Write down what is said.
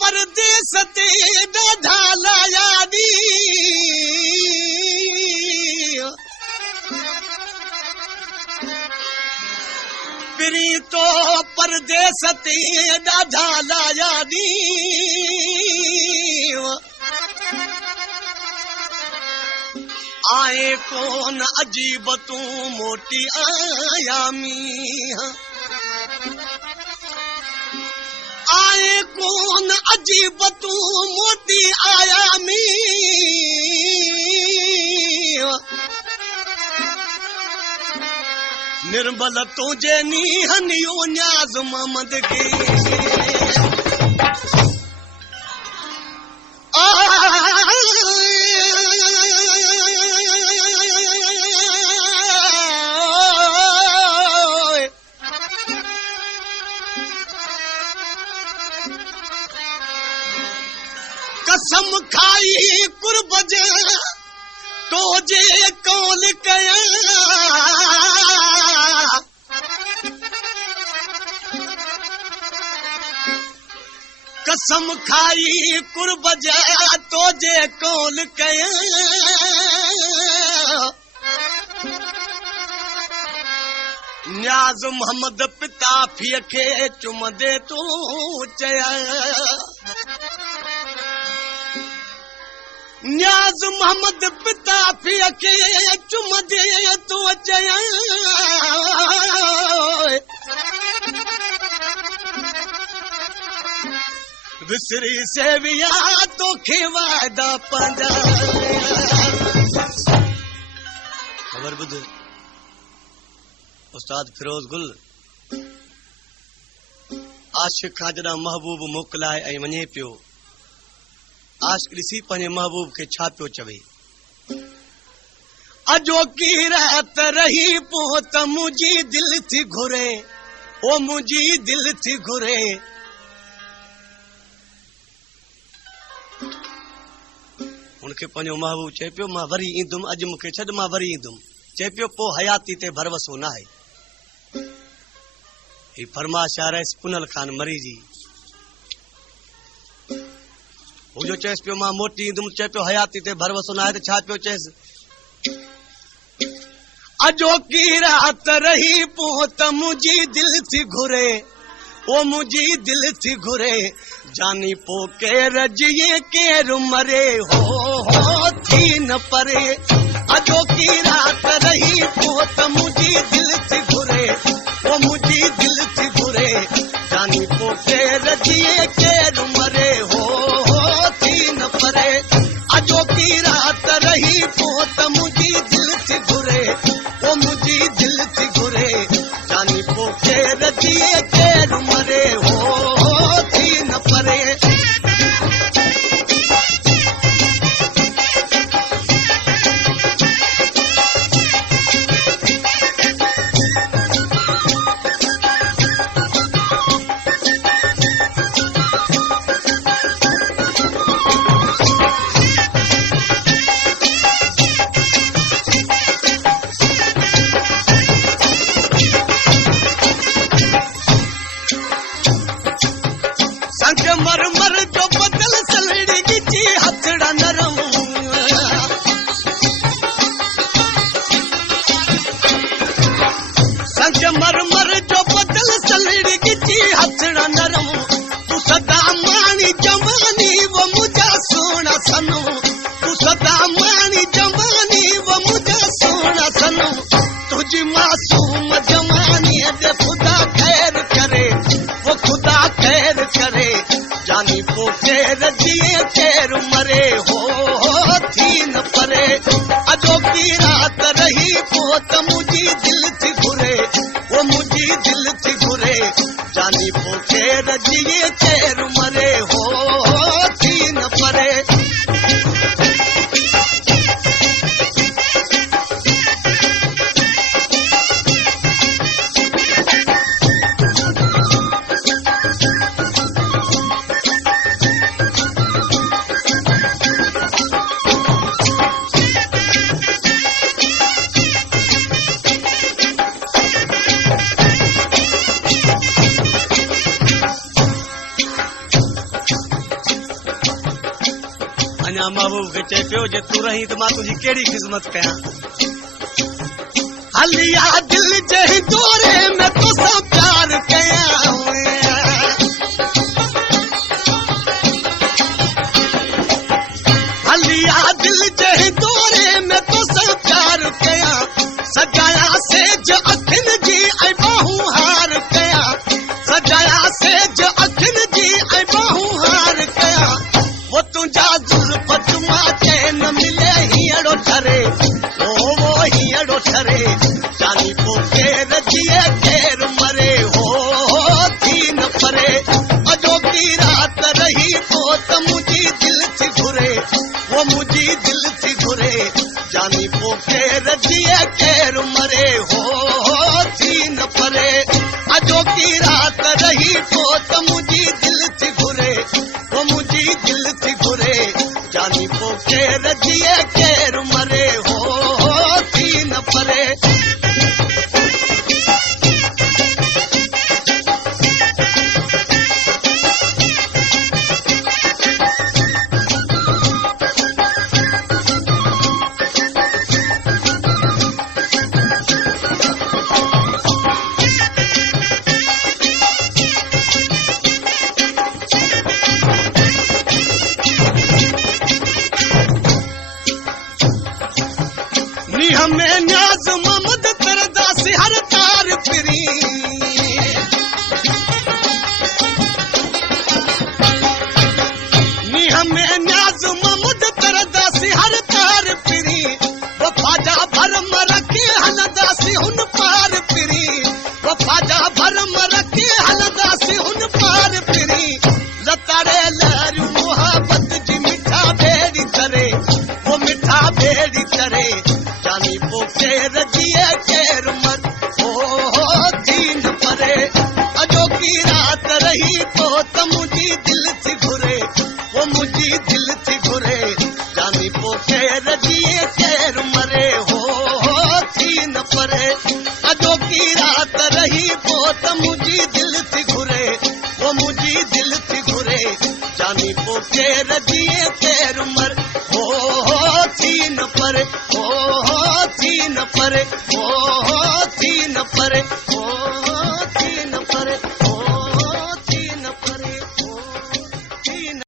परदेस ते ढाला यादी पिरी तो परदेस ते ढाला यादी आए कौन अजीब तू मोटी आया मीहा आए कौन अजीब तू मोटी आया मी निर्मल तुझे नीहनियो न्याज मोहम्मद की कसम खाई कुर्ब जे तो जे कौल कया कसम खाई कुर्ब जे तो जे कौल कया न्याज मोहम्मद पिता फीअ खे चुम दे तू चया न्याज मोहम्मद पिता फीअ खे चुम दे तू चया विसरी सेविया तोखे वादा पंहिंजा ख़बर ॿुध उस्ताद फिरोज गुल आशिक़ खां जॾहिं महबूब मोकिलाए ऐं वञे पियो आशिक़ ॾिसी पंहिंजे महबूब खे छा पियो चवे अजोकी रात रही पोइ त मुंहिंजी दिलि थी घुरे ओ मुंहिंजी दिलि थी घुरे उनखे पंहिंजो महबूब चए पियो मां वरी ईंदुमि अॼु मूंखे छॾ मां वरी ईंदुमि चए पियो पोइ हयाती ते भरवसो न आहे ही फरमाश आ रहिस पुनल खान मरी जी वो जो चएसि पियो मां मोटी ईंदुमि चए पियो हयाती ते भरवसो न आहे त छा पियो चएसि अजोकी रात रही पोइ त मुंहिंजी दिलि थी घुरे ओ मुंहिंजी दिलि थी घुरे जानी पो केर जिए केर मरे हो थी न परे अजोकी रात रही पोइ त मुंहिंजी दिलि थी घुरे ओ मुंहिंजी दिलि थी घुरे जानी पो केर जिए केर मरे हो थी न परे अजोकी रात रही पोइ त मुंहिंजी दिलि थी घुरे ओ मुंहिंजी दिलि थी घुरे जानी पो केर जिए केर मरे हो थी न परे संगमरमर जो बदल सलड़ी गिची हथड़ा नरम संगमरमर जो बदल सलड़ी गिची हथड़ा नरम तू सदा मानी जवानी वो मुझा सोना सनू तू सदा मानी जवानी वो मुझा सोना सनू तुझी मासूम जवानी दे खुदा खैर करे वो खुदा खैर करे जानी पो केर जिए केर मरे हो थी न परे अजोकी रात रही पो त मुंहिंजी दिलि थी घुरे वो मुंहिंजी दिलि थी घुरे जानी पो केर जिए केर मरे हो थी न परे अल्लाह महबूब खे चए पियो जे तूं रही त मां तुंहिंजी कहिड़ी ख़िदमत कयां। हलिया दिल जे दौरे में तोसां प्यार कयां, हलिया दिल जे दौरे में तोसां प्यार कयां, सजाया सेज अखिन जी ऐं बाहूं हार कयां, सजाया सेज अखिन जी ऐं बाहूं हार कयां, वो तुंहिंजा ज़ुल्फ़ मां चैन मिले हीअड़ो ठरे, वो हीअड़ो ठरे, जानी पोखे रजिए केर मरे, हो थी न परे, अजोकी रात रही पोइ त मुंहिंजी दिल थी घुरे, वो मुंहिंजी दिल थी घुरे, जानी पोखे रजिए केर मरे, हो थी न परे, अजोकी रात रही पोइ त मुंहिंजी दिल थी घुरे, वो मुंहिंजी दिल थी घुरे, जानी पोखे रजिए केर मरे, हो थी न परे। हमें न्याज ममद तरदासी हर तार फिरी, नी हमें न्याज ममद तरदासी हर तार फिरी, वफाजा भरम रखे हलदासी हुन पार फिरी, वफाजा भरम रखे हलदासी हुन पार फिरी, लतारे लहर मोहब्बत जी मिठा भेड़ी करे, वो मिठा भेड़ी करे, जानी पोखे रजिए केर मर, हो थी न परे, अजोकी रात रही तो त मुंहिंजी दिल थी घुरे, वो मुंहिंजी दिल थी घुरे, जानी पोखे रजिए केर मरे, हो थी न परे, अजोकी रात रही पोइ त मुंहिंजी दिल थी घुरे, वो मुंहिंजी दिल थी घुरे, जानी पोखे रजिए केर मर, हो थी न परे, हो थी न परे, हो थी न परे।